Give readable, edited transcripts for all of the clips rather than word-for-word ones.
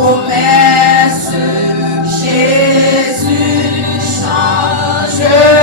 promesse, Jésus changera.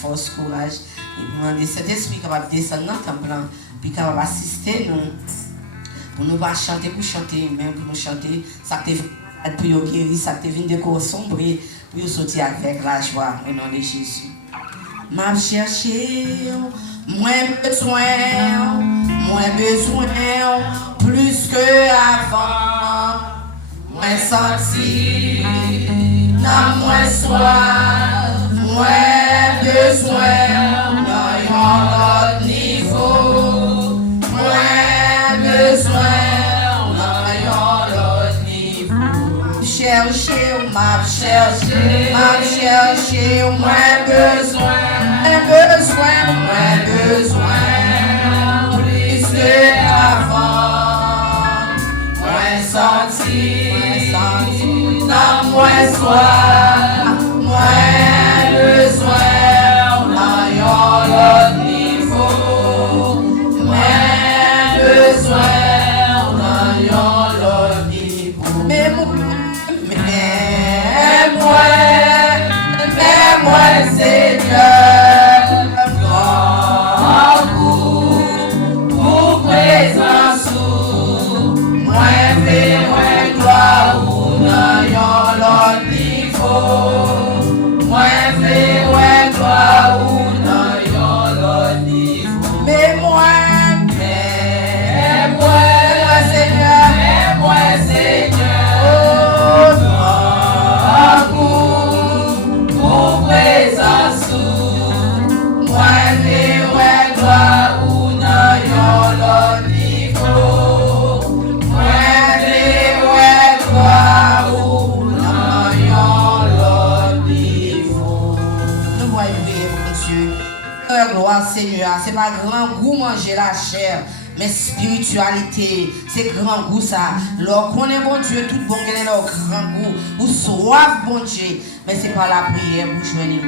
Force, courage, et demander cet esprit capable de descendre dans le temple, puis capable d'assister nous, pour nous pas chanter pour chanter, même pour nous chanter, ça te fait pour nous guérir, ça te fait de corps sombre, pour nous sortir avec la joie, au nom de Jésus. M'a cherché, moins besoin, plus que avant, moins senti, n'a moins soif, moins besoin, dans un autre niveau, moins besoin, dans un autre niveau. Chercher, m'a cherché, moins besoin, plus que avant, moins senti, dans moins soif, moins besoin, dans l'autre niveau, moins besoin, dans l'autre niveau. Mais moi, Seigneur, grand goût pour présence, moi, fais, moi, gloire, dans l'autre niveau, moi, fais, moi, gloire, dans l'autre niveau. Mais moi, Seigneur, gloire, Seigneur. C'est pas grand goût manger la chair, mais spiritualité, c'est grand goût ça. Lorsqu'on connaît bon Dieu, tout bon gagne leur grand goût. Ou soif bon Dieu, mais c'est pas la prière pour joindre.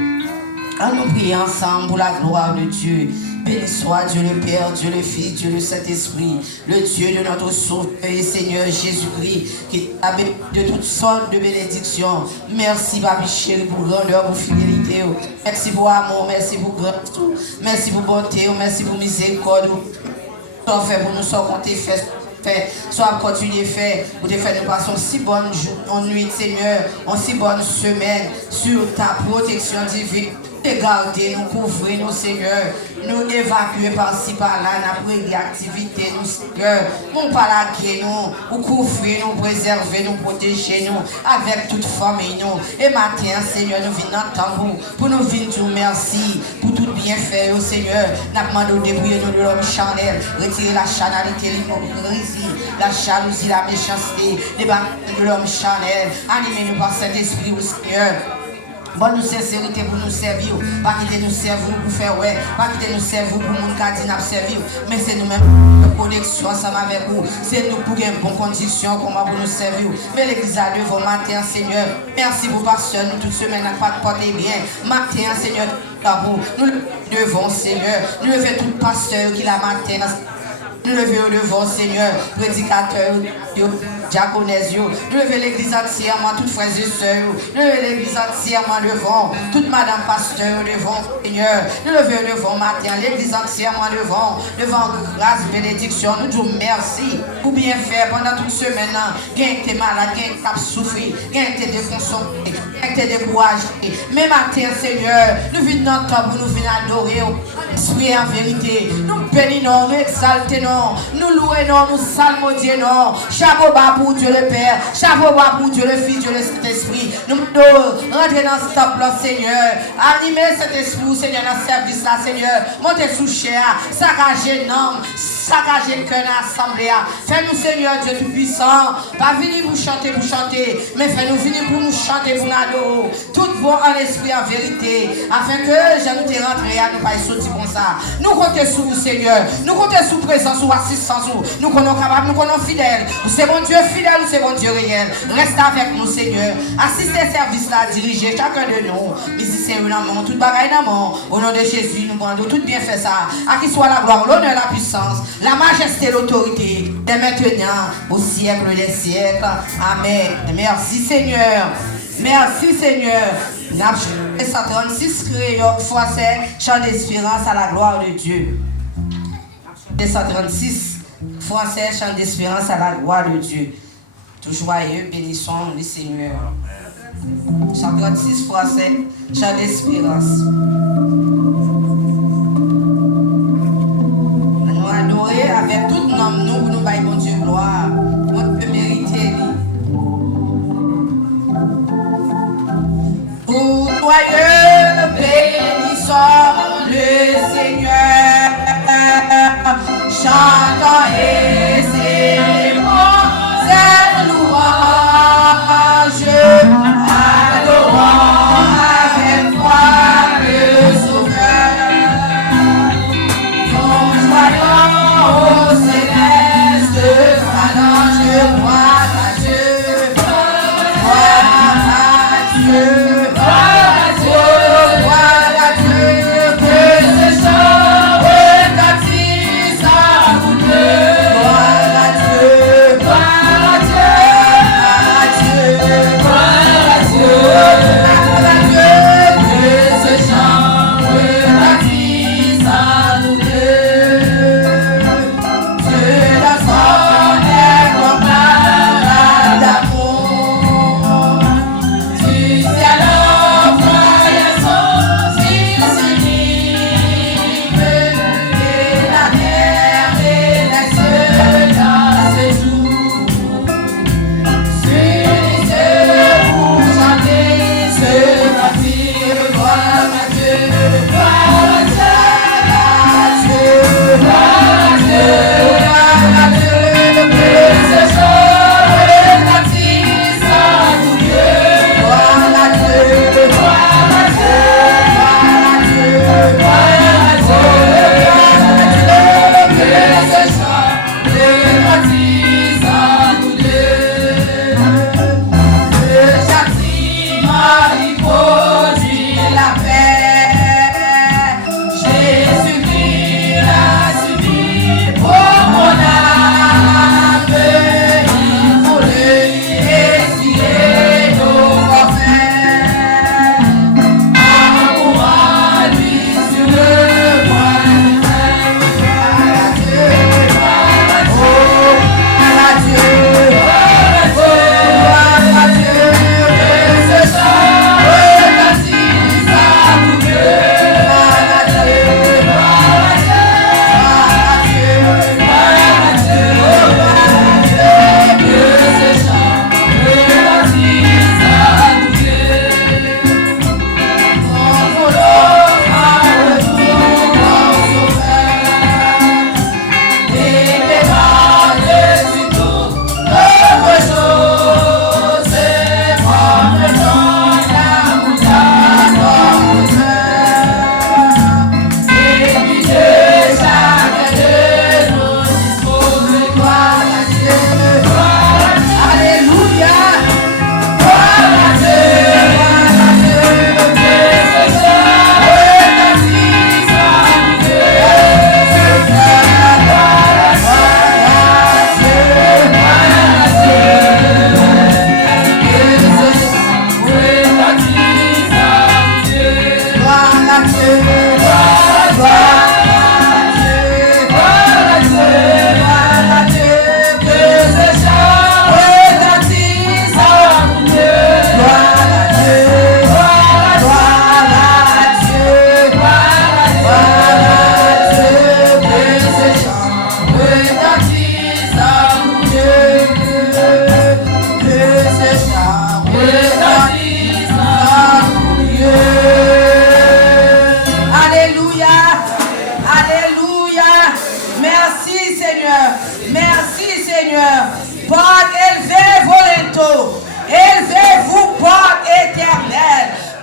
Allons prier ensemble pour la gloire de Dieu. Béni soit Dieu le Père, Dieu le Fils, Dieu le Saint-Esprit, le Dieu de notre Sauveur et Seigneur Jésus-Christ, qui a de toutes sortes de bénédictions. Merci, Papi chéri, pour grandeur, pour fidélité. Merci pour amour, merci pour grâce, merci pour bonté, merci pour miséricorde. Soit fait pour nous, soit compté fait. Soit continuer faire, pour te faire nous passons si bonne nuit, Seigneur, en si bonne semaine sur ta protection divine. Garder nous, couvrir nous, Seigneur, nous évacuer par-ci par-là, nous pris l'activité, nous, Seigneur, nous palaguer nous, couvrir nous, préserver nous, protéger nous, avec toute famille nous. Et matin, Seigneur, nous venons entendre pour nous venir dire merci, pour tout bien faire, Seigneur. Nous demandons de débrouiller nous de l'homme charnel, retirer la charnalité, l'hypocrisie, la jalousie, la méchanceté, les bâtiments de l'homme charnel, animez-nous par cet esprit, Seigneur. Bonne sincérité pour nous servir, pas quitter nous servir pour faire ouais, pas quitter nous servir pour mon cardinal servir, mais c'est nous-mêmes de connexion ensemble avec vous, c'est nous pour une bonne condition comment pour nous servir. Mais l'église à devant matin, Seigneur, merci pour pasteur, nous toute semaine à pas porter bien. Matin, Seigneur, nous devons, Seigneur, nous levons tout pasteur qui la matin. Nous levons devant, Seigneur, prédicateur, diaconesse, nous levons l'église entièrement, toutes frères et sœurs, nous levons l'église entièrement devant, toute madame pasteur devant, Seigneur, nous levons devant matin, l'église entièrement devant grâce, bénédiction, nous disons merci pour bien faire pendant toute semaine, gain tes malades, gain tes souffrir, gain tes déconsommés, gain tes découragés, mais matin, Seigneur, nous venons dans temps pour nous venir adorer, esprit en vérité, nous bénissons, nous exaltons, nous louons, nous salmodions, chapeau bas pour Dieu le Père, chapeau bas pour Dieu le Fils, Dieu le Saint-Esprit. Nous rentrer dans ce temple, Seigneur. Animez cet esprit, Seigneur, dans ce service là, Seigneur. Montez sous chair, saccager l'homme, saccager le cœur dans l'assemblée. Fais-nous, Seigneur, Dieu tout-puissant. Pas venir pour chanter, mais fais-nous venir pour nous chanter, pour nous adorer. Tout bon en esprit, en vérité, afin que je nous rentré à nous pas sortir comme ça. Nous comptons sur vous, Seigneur. Nous comptons sous présence, sous assistance. Nous connaissons capables, nous connaissons fidèles. C'est bon Dieu fidèle ou c'est bon Dieu réel. Reste avec nous, Seigneur. Assistez service là, dirigez chacun de nous. Musiciens dans le monde, toute bagaille dans le monde. Au nom de Jésus, nous demandons tout bien fait ça. À qui soit la gloire, l'honneur, la puissance, la majesté, l'autorité, dès maintenant, au siècle des siècles. Amen. Merci, Seigneur. Merci, Seigneur. 136 créoles français, chant d'espérance à la gloire de Dieu. 236 français, chant d'espérance à la gloire de Dieu. Tout joyeux, bénissons le Seigneur. 136 français, chant d'espérance. Nous adorer avec tout nom, nous, pour nous bailler bon Dieu gloire. On peut mériter. Pour joyeux, bénissons le Seigneur. Chantons et célébrons cette louange, adorons avec foi le Sauveur. Nous soyons au céleste phalange, gloire à Dieu, gloire à Dieu. Que ce chant retentisse à vous deux.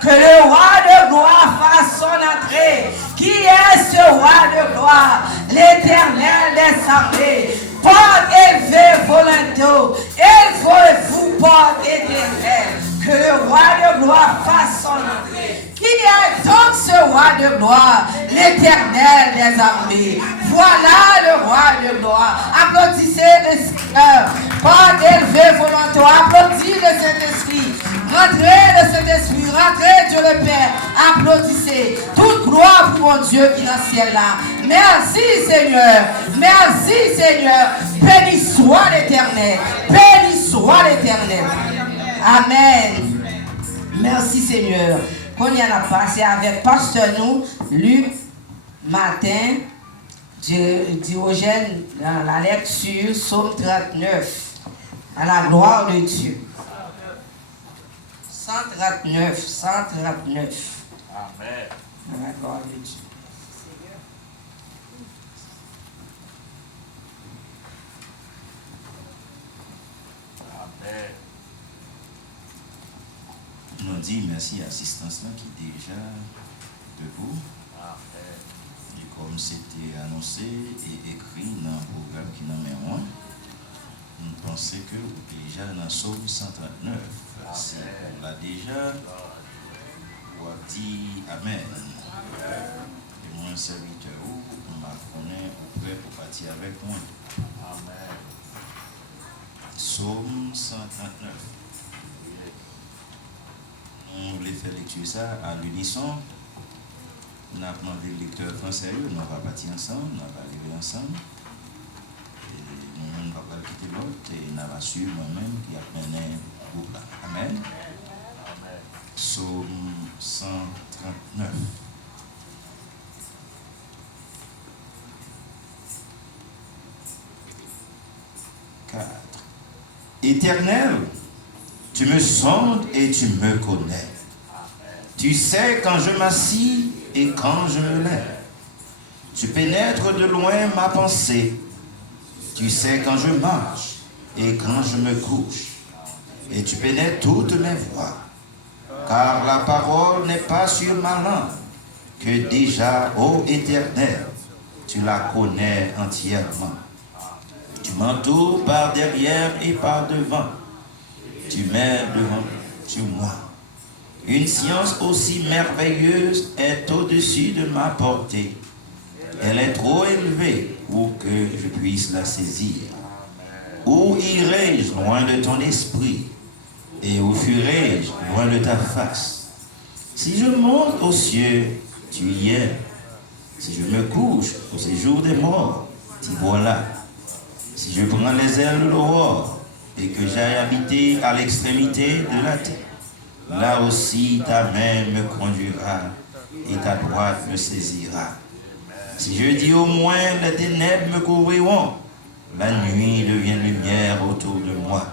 Que le roi de gloire fasse son entrée. Qui est ce roi de gloire? L'Éternel des armées. Porte élevée volonté. Élevez-vous, porte éternelle. Que le roi de gloire fasse son entrée. Qui est donc ce roi de gloire? L'Éternel des armées. Voilà le roi de gloire. Applaudissez le Seigneur. Porte élevée volonté. Applaudissez le Saint-Esprit. Rentrez le Saint-Esprit. Rentrez Dieu le Père. Applaudissez. Toute gloire pour mon Dieu qui est dans le ciel là. Merci Seigneur. Merci Seigneur. Béni soit l'Éternel. Béni soit l'Éternel. Amen. Merci Seigneur. Qu'on y a passé avec pasteur nous, Luc, matin, Diogène, dans la lecture, Psaume 39, à la gloire de Dieu. 139, 139. Amen. À la gloire de Dieu. Amen. Nous dit merci à l'assistance qui est déjà debout. Amen. Et comme c'était annoncé et écrit dans le programme qui n'a même moins, nous pensons que déjà dans le Psaume 139, si on l'a déjà, on a dit Amen. Et moi, serviteur, on m'a connaît auprès pour partir avec moi. Amen. Psaume 139. On voulait faire lecture ça à l'unisson. On a demandé le lecteur français, on va partir ensemble, on va lire ensemble. Et nous ne va pas quitter l'autre et on va suivre moi-même qui a mené le groupe là. Amen. Amen. Psaume 139. Éternel, tu me sondes et tu me connais. Tu sais quand je m'assis et quand je me lève. Tu pénètres de loin ma pensée. Tu sais quand je marche et quand je me couche. Et tu pénètres toutes mes voies. Car la parole n'est pas sur ma langue, que déjà, ô Éternel, tu la connais entièrement. Tu m'entoures par derrière et par devant. Tu mets devant sur moi. Une science aussi merveilleuse est au-dessus de ma portée. Elle est trop élevée pour que je puisse la saisir. Où irai-je loin de ton esprit? Et où fuirai-je loin de ta face? Si je monte aux cieux, tu y es. Si je me couche au séjour des morts, tu voilà. Si je prends les ailes de l'aurore et que j'aille habiter à l'extrémité de la terre, là aussi ta main me conduira et ta droite me saisira. Si je dis au moins les ténèbres me couvriront, la nuit devient lumière autour de moi.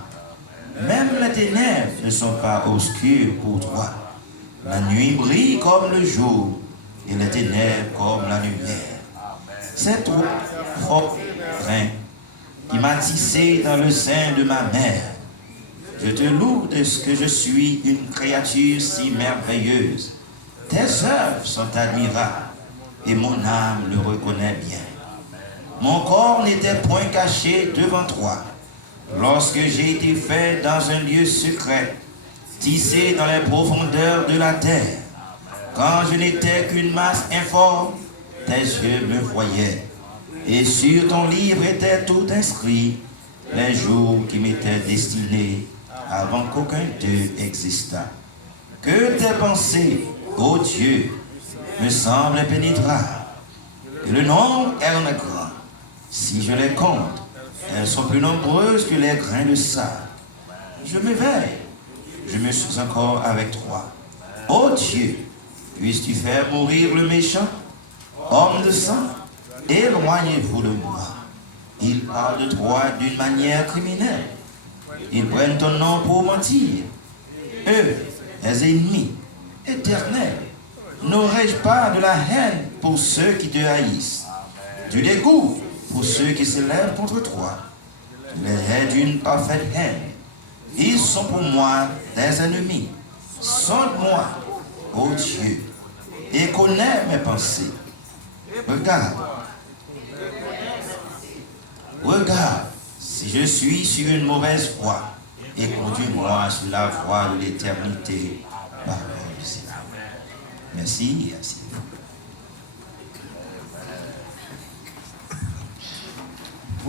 Même les ténèbres ne sont pas obscures pour toi. La nuit brille comme le jour et les ténèbres comme la lumière. C'est toi, propre train, qui m'a tissé dans le sein de ma mère. Je te loue de ce que je suis une créature si merveilleuse. Tes œuvres sont admirables et mon âme le reconnaît bien. Mon corps n'était point caché devant toi lorsque j'ai été fait dans un lieu secret, tissé dans les profondeurs de la terre. Quand je n'étais qu'une masse informe, tes yeux me voyaient. Et sur ton livre étaient tout inscrits les jours qui m'étaient destinés avant qu'aucun d'eux existât. Que tes pensées, ô Dieu, me semblent impénétrables. Que le nombre est grand. Si je les compte, elles sont plus nombreuses que les grains de sable. Je m'éveille, je me suis encore avec toi. Ô Dieu, puisses-tu faire mourir le méchant, homme de sang, éloignez-vous de moi. Ils parlent de toi d'une manière criminelle. Ils prennent ton nom pour mentir. Eux, les ennemis éternels, n'aurais-je pas de la haine pour ceux qui te haïssent, du dégoût pour ceux qui se lèvent contre toi? Tu les hais d'une parfaite haine. Ils sont pour moi des ennemis. Sonde-moi ô Dieu, et connais mes pensées. Regarde. Regarde si je suis sur une mauvaise voie et conduis-moi sur la voie de l'éternité. Parole du Seigneur. Merci, merci.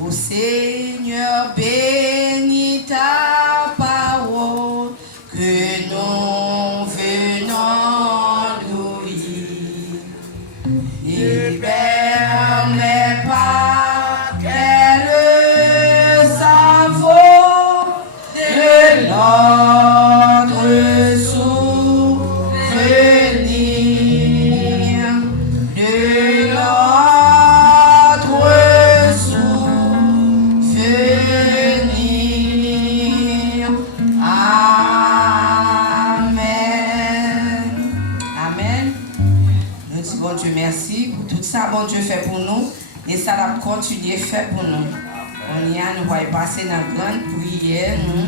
Ô Seigneur, bénis ta parole que nous venons d'ouïr. Et permets pas qu'elle s'envole de notre souvenir, de notre souvenir. Amen. Amen. Nous disons bon Dieu merci pour tout ça, bon Dieu fait pour nous. Et ça va continuer faire pour nous. On y a, nous allons passer dans la grande prière, nous,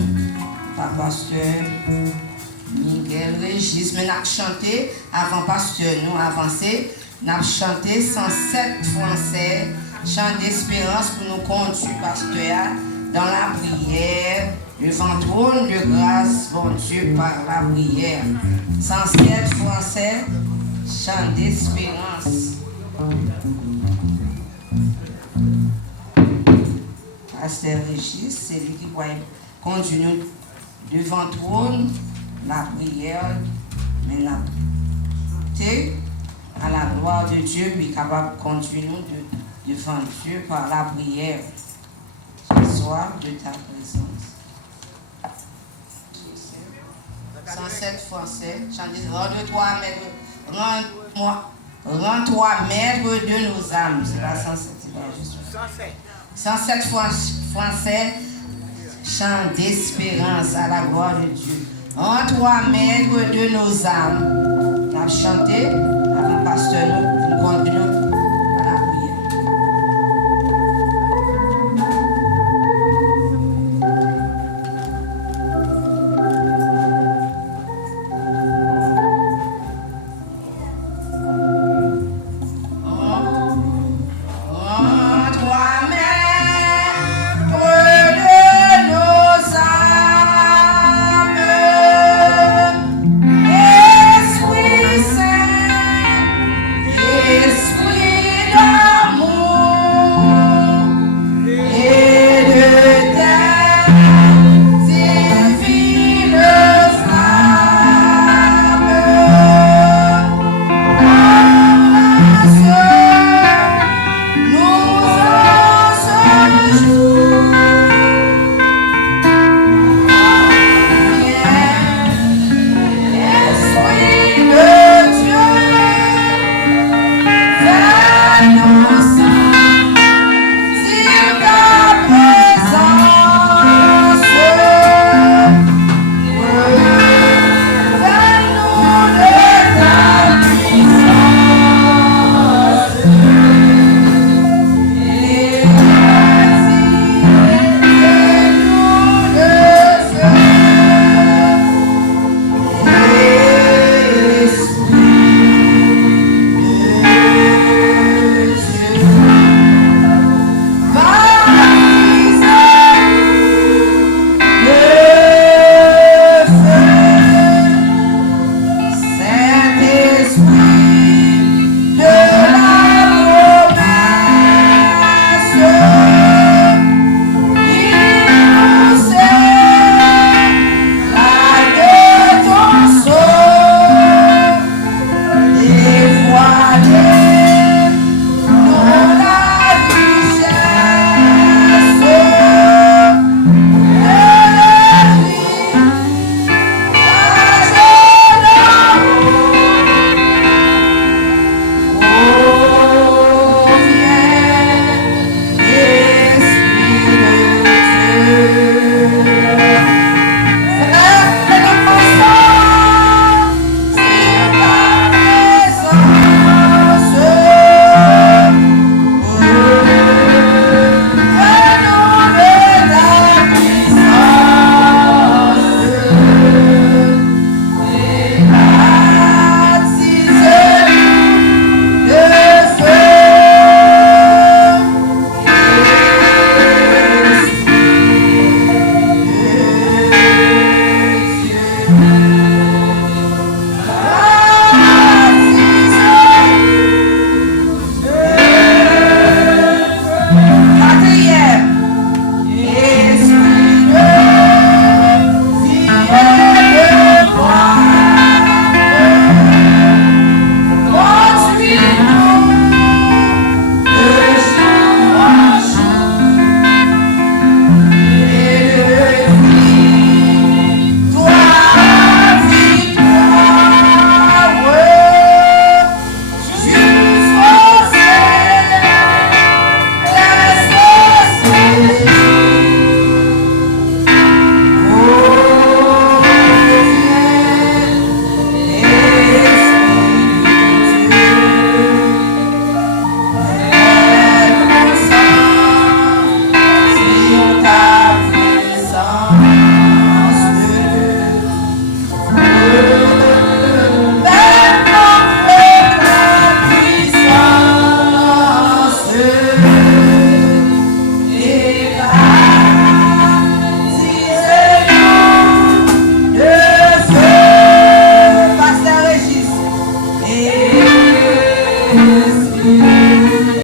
par pasteur Miguel Régis. Mais nous avons chanté avant pasteur, nous avancer. Nous avons chanté 107 français, chant d'espérance pour nous conduire, pasteur, dans la prière, devant trône de grâce, bon Dieu, par la prière. 107 français, chant d'espérance. Pasteur Régis, c'est lui qui va conduire nous devant trône, la prière, mais la à la gloire de Dieu, lui capable de conduire nous devant Dieu par la prière. Ce soir de ta présence. 107 français, chantez, rends-toi maître, rends-toi maître de nos âmes. C'est pas 107, c'est pas juste. 107 français, chant d'espérance à la gloire de Dieu. Rends-toi maître de nos âmes. On a chanté avant pasteur nous conduire